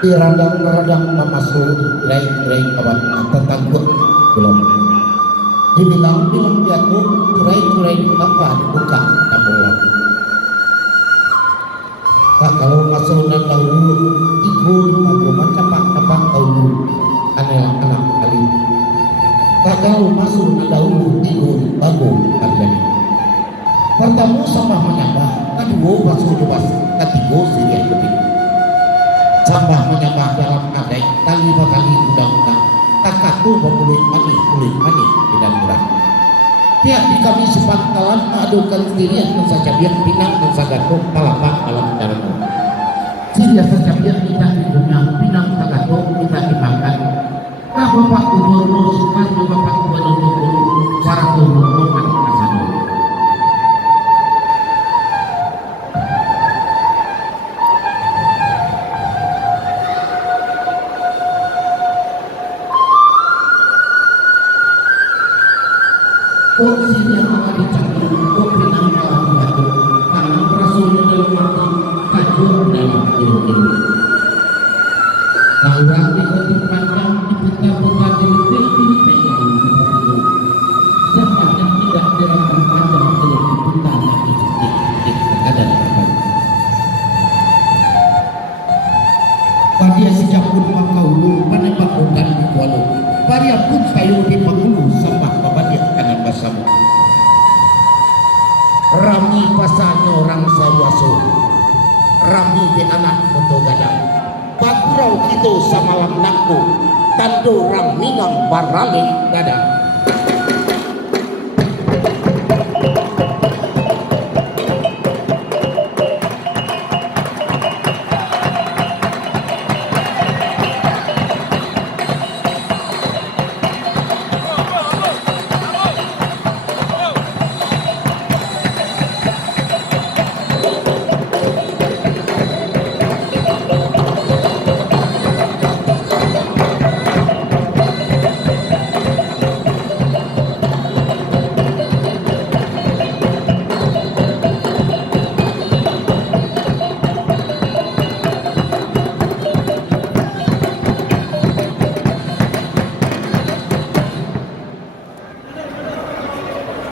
Diradang-radang memasuk tirai-tirai kawan tertangguh belum dibilang jatuh tirai-tirai apa dibuka tak boleh. Tak kalau masuk dan dahulu ikut aku macam apa dahulu anak-anak kali. Tak kalau masuk dan dahulu ikut aku kali. Pertama sama menyambah, kedua masuk dibas, ketiga sih lebih. Sambah menyambah dalam adek kali berkali undang-undang tak katu berkulit mani tidak murah tiap di kami sepantalan adukan sendirian dan saja biar pinang dan sagato palapak dalam darahmu sehingga saja biar kita hidupnya pinang sagato kita dimakan bapak gubernur Soekarno bapak gubernur para gubernur mati kasado posisi yang akan dicari untuk pinang malam batu karena rasulnya dalam arti kacau dalam ilmu orang dikotik panjang diputar-putar di titik yang begitu siapa yang tidak dirangkap panjang belum diputar di titik ada pada sejak pun makaulu menembak bukan di kualu pada pun kayu di pangulu sembah babadia kanan basamu rami pasanya orang sawaso rami di anak betul gadang bagurau itu samalam nakku tando orang minang baralik gadang